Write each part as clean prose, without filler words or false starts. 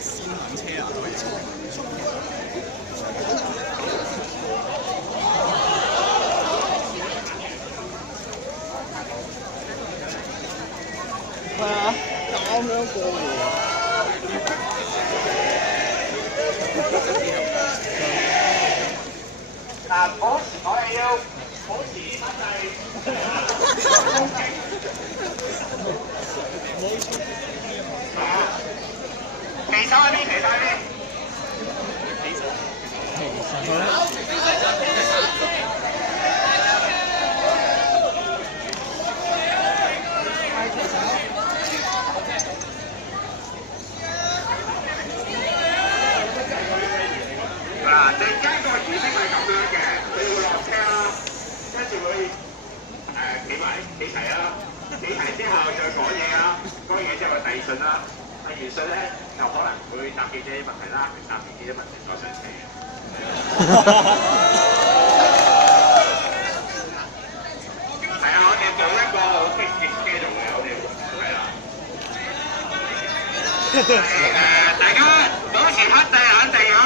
先行車啊，係啊，咁樣過喎。嗱，我哋要保持身勢。旗手喺邊？旗手喺邊？嗱，陣間個儀式係咁樣嘅，你會落車啦，跟住會企齊啦，企齊之後再講嘢啦，講嘢之後遞信啦，遞完信咧就可能會答記者啲問題啦，答完記者問題再上車。係啊，我哋做一個好激烈嘅動嘅，我哋係啦。大家保持克制冷靜啊！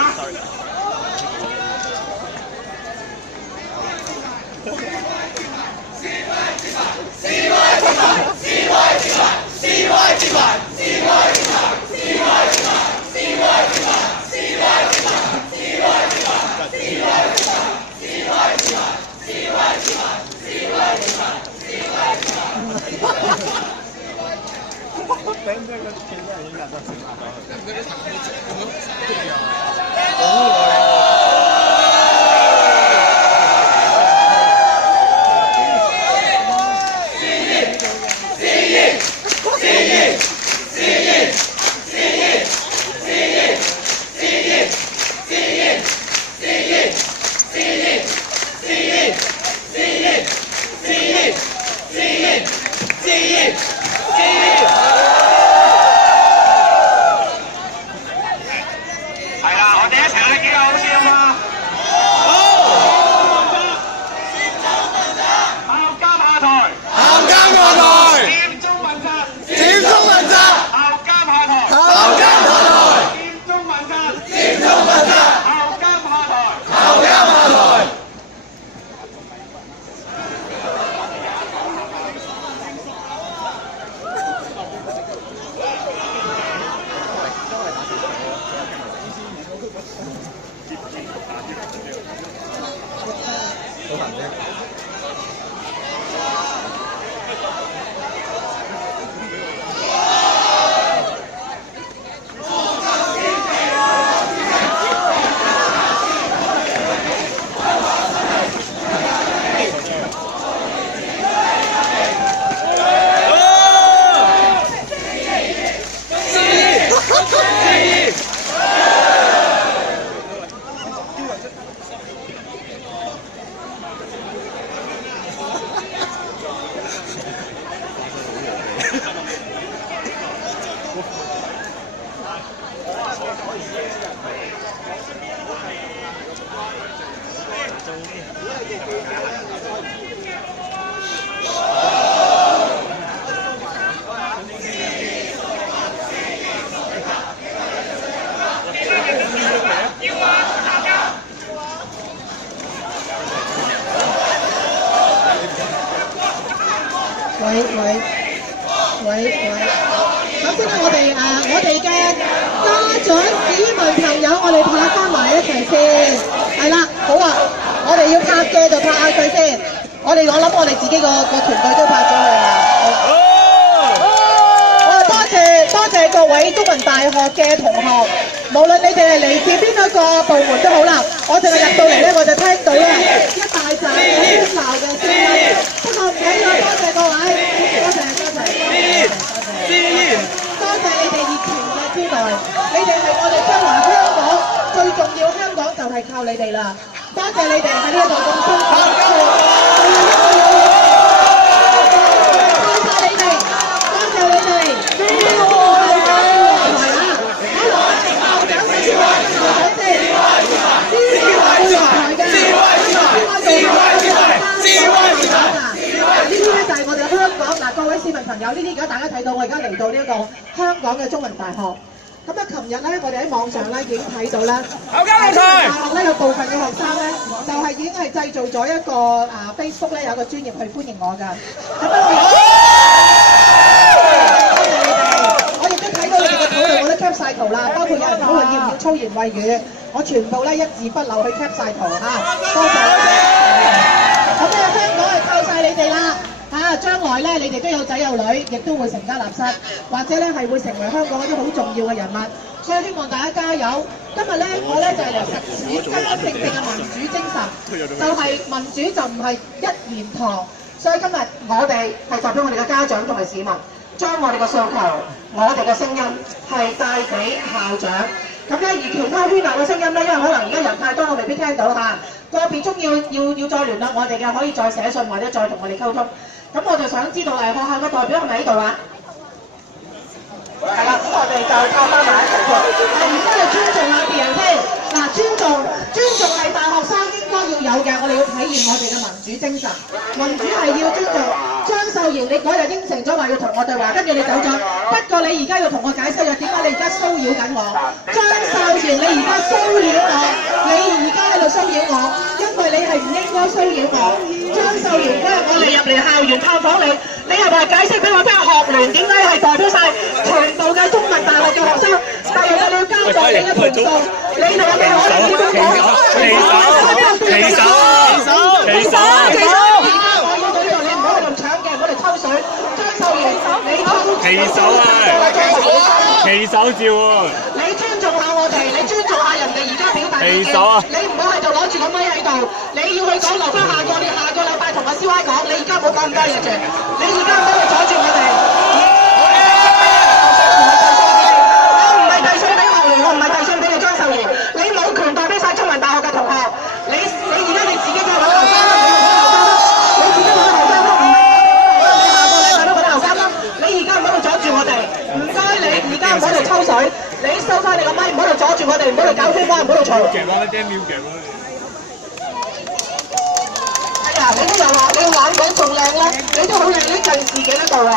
首先咧，我哋嘅家長、市民朋友，我哋拍翻埋一齊先，係啦，好啊，我哋要拍嘅就拍下佢先，我諗我哋自己個團隊都拍咗佢啦。多謝各位中文大學嘅同學，無論你哋係嚟自邊一個部門都好啦，我淨係入到嚟咧，我就聽到咧一大紮嘅歡鬧嘅聲音，不過唔緊要，多謝各位，多謝你哋熱情嘅招待，你哋係我哋將來香港最重要，香港就係靠你哋啦，多謝你哋喺呢度咁辛苦。各位市民朋友，呢啲而家大家睇到，我而家嚟到呢一個香港嘅中文大學。咁啊，琴日咧，我哋喺網上咧已經睇到啦。考交流台。大學咧有部分嘅學生咧，就係已經係製造咗一個Facebook 咧有一個專頁去歡迎我㗎。咁啊，我亦都睇到你哋嘅討論，我都 cap 晒圖啦，包括有人討論要唔要粗言穢語，我全部咧一字不漏去 cap 晒圖嚇，多謝你哋。咁咧香港係靠晒你哋啦。將來咧，你哋都有仔有女，亦都會成家立室，或者咧係會成為香港一啲好重要嘅人物，所以希望大家加油。今日咧，我咧就係嚟實踐真真正正嘅民主精神，就係民主就唔係一言堂。所以今日我哋係代表我哋嘅家長同埋市民，將我哋嘅訴求、我哋嘅聲音係帶俾校長。咁咧，而其他圈內嘅聲音咧，因為可能而家人太多，我未必聽到嚇。個別中要再聯絡我哋嘅，可以再寫信或者再同我哋溝通。咁我就想知道學校嘅代表係咪喺度啊？係啦，咁我哋就靠翻埋一齊做。而家就尊重下別人先。嗱，尊重係大學生應該要有嘅，我哋要體驗我哋嘅民主精神。民主係要尊重。張秀賢，你嗰日應承咗話要同我對話，跟住你走咗。不過你而家要同我解釋啊，點解你而家騷擾緊我？張秀賢，你而家騷擾我，你而家喺度騷擾我，因為你係唔應該騷擾我。張秀賢嗰日我哋入嚟校園探訪你，你係咪解釋俾我聽學聯點解係代表晒全部嘅中文大學嘅學生？但係你要交代你一盤數，你哋有咩可能點樣講？其實我要對住你唔好喺度搶嘅，唔好嚟抽水。張秀賢，你旗手照喎。你尊重下我哋，你尊重下人哋而家表達意見。你唔好喺度攞住個咪喺度，你要去講留翻下個禮拜同阿師威講，你而家冇講咁多嘢住，你而家唔好去阻住我哋。我唔係遞信俾學聯，我唔係遞信俾你張秀賢，你冇權代表晒中文大學嘅同學，你而家你自己就揾後生啦，你自己揾後生啦，唔係下個禮拜都揾後生啦，你而家唔好去阻住我哋，唔該你而家唔好嚟抽水，你收翻你個咪，唔好嚟阻住我哋，唔好嚟搞飛花，唔好嚟嘈。你都有話你要玩緊仲靚咧，你都好靚拎近自己嗰度啊！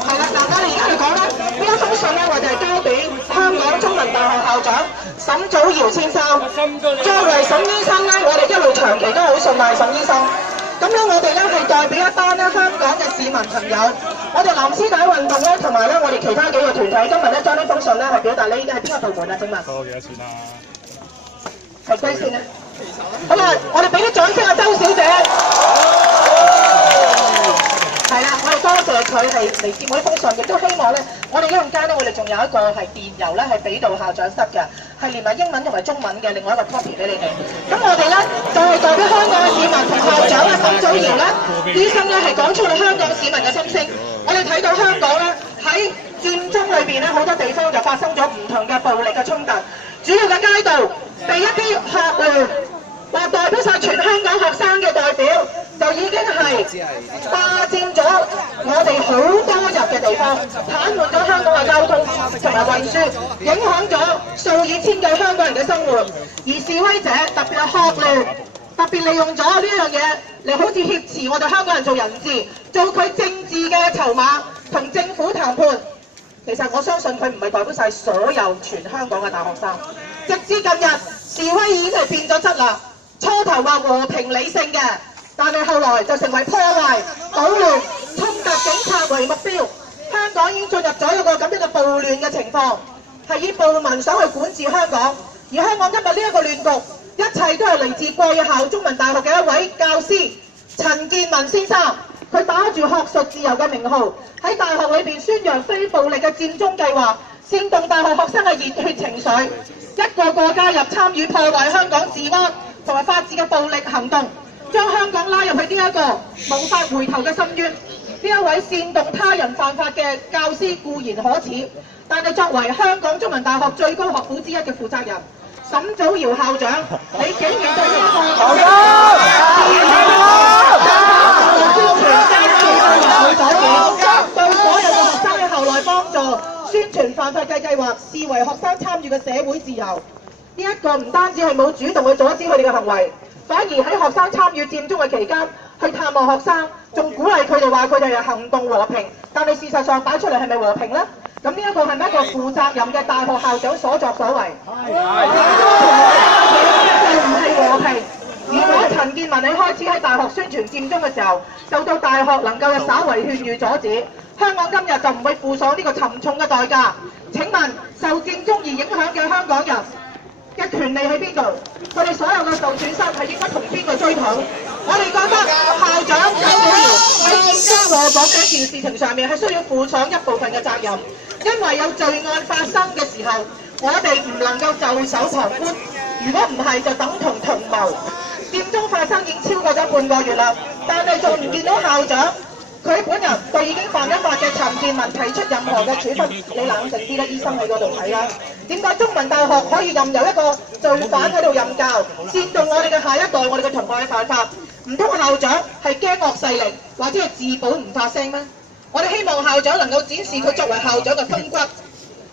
係啦，嗱，我哋而家嚟講咧，呢一封信咧，我哋係交俾香港中文大學校長沈祖堯先生。作為沈醫生咧，我哋一路長期都好信賴沈醫生。咁樣我哋咧係代表一班咧香港嘅市民朋友，我哋藍絲帶運動咧，同埋咧我哋其他幾個團體，今日咧將呢封信咧係表達你嘅係邊個部門啊？請問？收幾多錢啊？係歸先啊！好啦，我哋俾啲掌聲啊，周小姐。係啦，我哋多謝佢係嚟接我呢封信，亦都希望咧，我哋一陣間咧，我哋仲有一個係電郵咧，係俾到校長室嘅，係連埋英文同埋中文嘅另外一個 copy 俾你哋。咁我哋咧就係代表香港嘅市民同校長啊沈祖堯咧，醫生咧係講出咗香港市民嘅心聲。我哋睇到香港咧喺戰爭裏邊咧，好多地方就發生咗唔同嘅暴力嘅衝突，主要嘅街道被一啲學聯話代表晒全香港學生嘅代表，就已經係霸佔咗我哋好多日嘅地方，癱瘓咗香港嘅交通同埋運輸，影響咗數以千計香港人嘅生活。而示威者特別係學聯，特別利用咗呢樣嘢嚟好似挾持我哋香港人做人質，做佢政治嘅籌碼，同政府談判。其實我相信佢唔係代表晒所有全香港嘅大學生。直至今日，示威已經係變咗質啦。初頭話和平理性嘅，但係後來就成為破壞、搗亂、衝突警察為目標。香港已經進入咗一個咁樣嘅暴亂嘅情況，係以暴民想去管治香港。而香港今日呢一個亂局，一切都係嚟自貴校中文大學嘅一位教師陳健民先生。佢打住學術自由嘅名號，喺大學裏邊宣揚非暴力嘅佔中計劃，煽動大學學生嘅熱血情緒，一個個加入參與破壞香港治安同埋法治嘅暴力行動，將香港拉入去呢一個無法回頭嘅深淵。呢一位煽動他人犯法嘅教師固然可恥，但係作為香港中文大學最高學府之一嘅負責人，沈祖堯校長，你竟然對呢一個校長對所有嘅學生嘅後來幫助宣傳犯法嘅計劃視為學生參與嘅社會自由。呢一個唔單止係冇主動去阻止佢哋嘅行為，反而喺學生參與佔中嘅期間去探望學生，仲鼓勵佢哋話佢哋係行動和平。但係事實上擺出嚟係咪和平呢？咁呢一個係咪一個負責任嘅大學校長所作所為？就唔係和平。如果陳健民你開始喺大學宣傳佔中嘅時候，受到大學能夠稍為勸喻阻止，香港今日就唔會付上呢個沉重嘅代價。請問受佔中而影響嘅香港人嘅權利喺邊度？佢哋所有嘅受損失係應該同邊個追討？我哋覺得校長周小樵喺佔中和港嘅一件事情上面係需要負上一部分嘅責任，因為有罪案發生嘅時候，我哋唔能夠袖手旁觀。如果唔係，就等同同謀。佔中發生已經超過咗半個月啦，但係仲唔見到校長佢本人對已經犯咗法嘅陳健民提出任何嘅處分。你冷靜啲啦，醫生喺嗰度睇啦。點解中文大學可以任由一個罪犯喺度任教，煽動我哋嘅下一代、我哋嘅同學去犯法？唔通校長係驚惡勢力，或者係自保唔發聲咩？我哋希望校長能夠展示佢作為校長嘅風骨，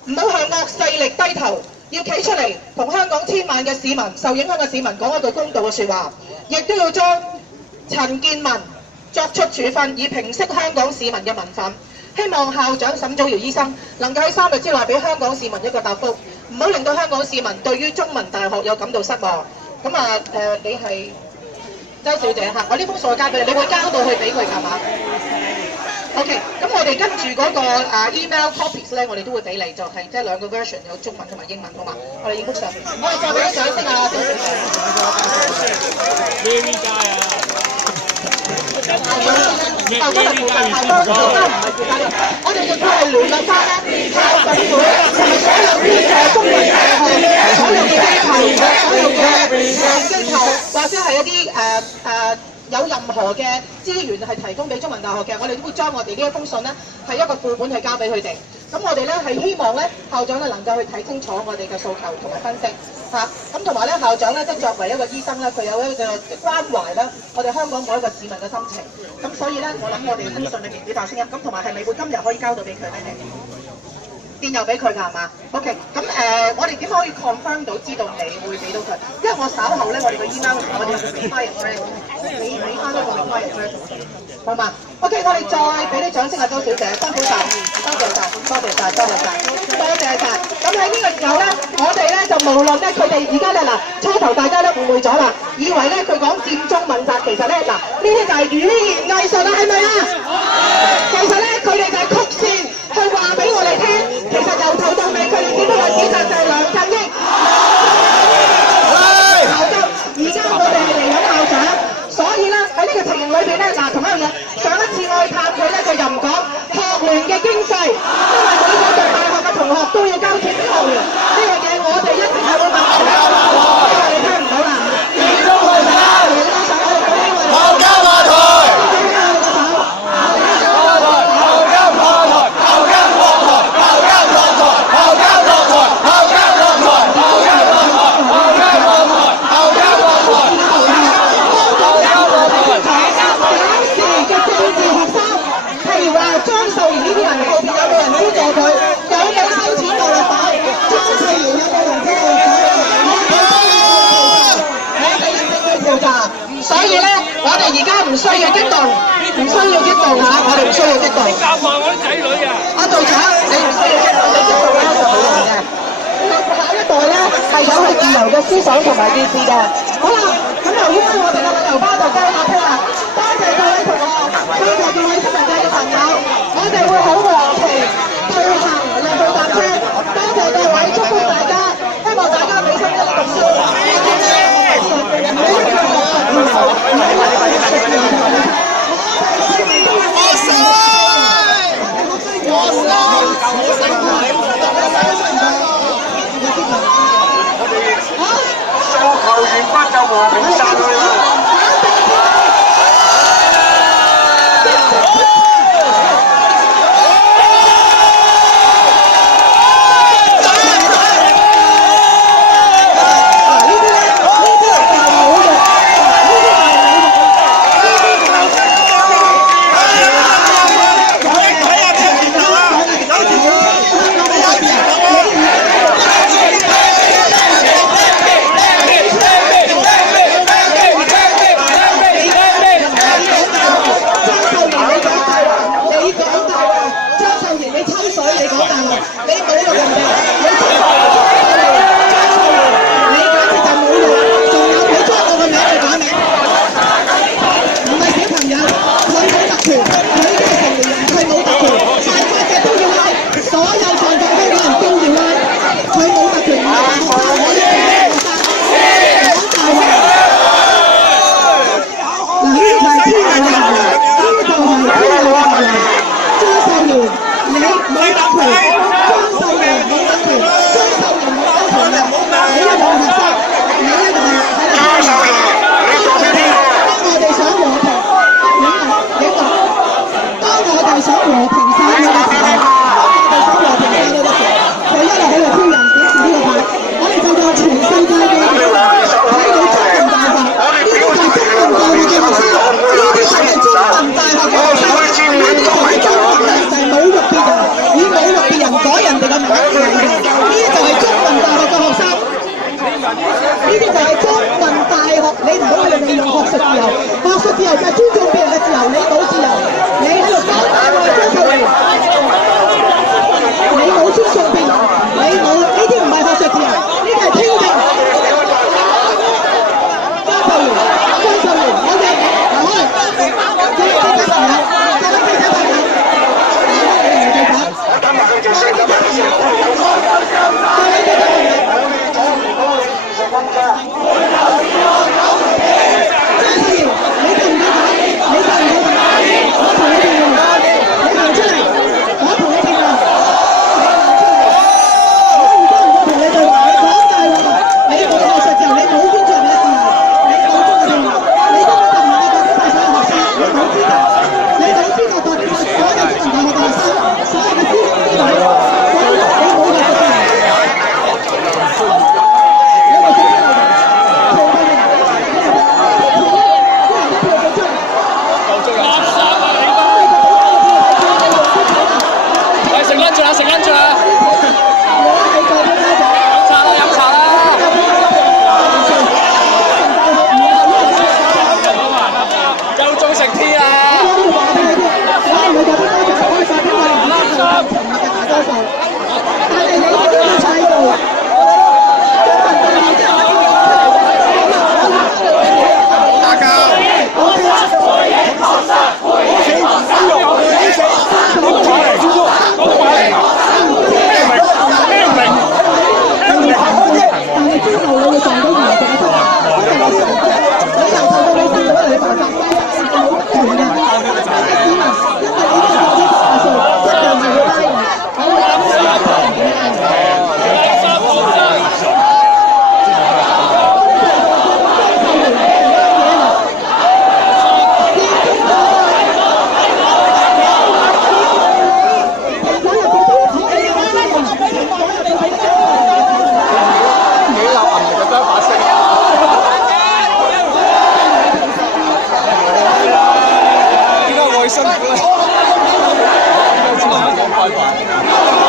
唔好向惡勢力低頭。要企出嚟同香港千萬嘅市民、受影響嘅市民講一句公道嘅説話，亦都要將陳健民作出處分，以平息香港市民嘅民憤。希望校長沈祖堯醫生能夠喺3日之內俾香港市民一個答覆，唔好令到香港市民對於中文大學有感到失望。咁你係周小姐嚇，我呢封信交俾你，你會交到去俾佢㗎嘛？OK， 咁我哋跟住嗰個email copies 咧，我哋都會俾你，就係即係2個 version， 有中文同埋英文，好嘛？我哋影幅相，我哋再俾啲掌聲啊！咩家啊？校長係負責校方，校方唔係負責任。我哋亦都係聯絡翻咧校董會同埋所有啲中文大學、所有嘅機構、所有嘅機構，或者係一啲有任何嘅資源係提供俾中文大學嘅，我哋都會將我哋呢一封信呢係一個副本去交俾佢哋。咁我哋呢係希望呢校長呢能夠去睇清楚我哋嘅訴求同埋分析嚇。咁同埋呢校長呢即係作為一個醫生呢，佢有一個關懷呢我哋香港每一個市民嘅心情。咁所以呢，我諗我哋封信裏面表達聲音。咁同埋係咪會今日可以交到俾佢呢？電郵俾佢㗎係嘛 ？OK， 咁我哋點可以 confirm 到知道你會俾到佢？因為我稍後咧，我哋個 email 我哋有個 require address， 你俾翻嗰個 require address 好嘛 ？OK， 我哋再俾啲掌聲啊，周小姐，辛苦晒，多謝晒，多謝晒，多謝晒，多謝晒。咁喺呢個時候咧，我哋咧就無論咧佢哋而家咧嗱，初頭大家都誤會咗啦，以為咧佢講佔中問責，其實咧嗱呢啲就係語言藝術啦，係咪啊？其實咧佢哋就係曲線去話俾我哋聽。其實由頭到尾，佢哋只不過指責就係梁振英。校長，而家我哋係嚟緊校長，所以咧喺呢個情形裏邊咧，嗱同一樣嘢，上一次我去探佢咧，佢就唔講學聯嘅經費，因為每個讀大學嘅同學都要交錢俾學聯，呢樣嘢我哋一定係會問嘅。因為你聽唔到啦，你都會啦，你都想去講呢個。校監下台。所以咧，我哋而家唔需要激動，唔需要激動嚇，我哋唔需要激動。教壞我啲仔女啊！阿道長，你唔需要激動，你激動咧就冇用嘅。下一代咧係有佢自由嘅思想同埋意志嘅。好啦，咁由於咧我哋嘅旅遊巴就交下車啦，多謝各位同學，多謝各位新聞界嘅朋友，我哋會好和平對行落去搭車。多謝各位，祝福大家，希望大家俾心機讀書。球員不就和平散去啦！講大話，你侮辱人哋，你將錯誤，你簡直就侮辱。仲有你將我個名去改名，唔係小朋友，佢冇特權，佢已經係成年人，佢冇特權，犯法嘅都要拉，所有犯法香港人都要拉，佢冇特權，唔係大學生，我哋係學生，講大話。嗱，呢個係天大嘅行為，呢個係天大嘅行為。張秀賢，你冇特權，張秀賢冇特權，張秀賢冇特權嘅，你一個學生，你一個係張秀賢，你做咩呢？當我哋想和平，當我哋想和平曬嘅時候，佢一路喺度挑人展示呢個牌，我哋就讓全世界嘅人睇到中文大學，呢啲就係中文大學嘅學生，呢啲就係中文大學嘅學生，呢啲就係中文人，就係侮辱別人，以侮辱別人改人哋嘅名嚟嘅，呢啲就係中文大學嘅學生，呢啲就係中文大學，你唔好喺度利用學術自由，學術自由就係尊重別人嘅自由，你冇自由，你喺度講大話，張秀賢。你冇尊重別人，你冇呢啲唔係學術自由，呢啲係挑釁。張秀賢，我哋嗱可能各位記者朋友，各位記者朋友，辛苦啦，只能夠講拜拜。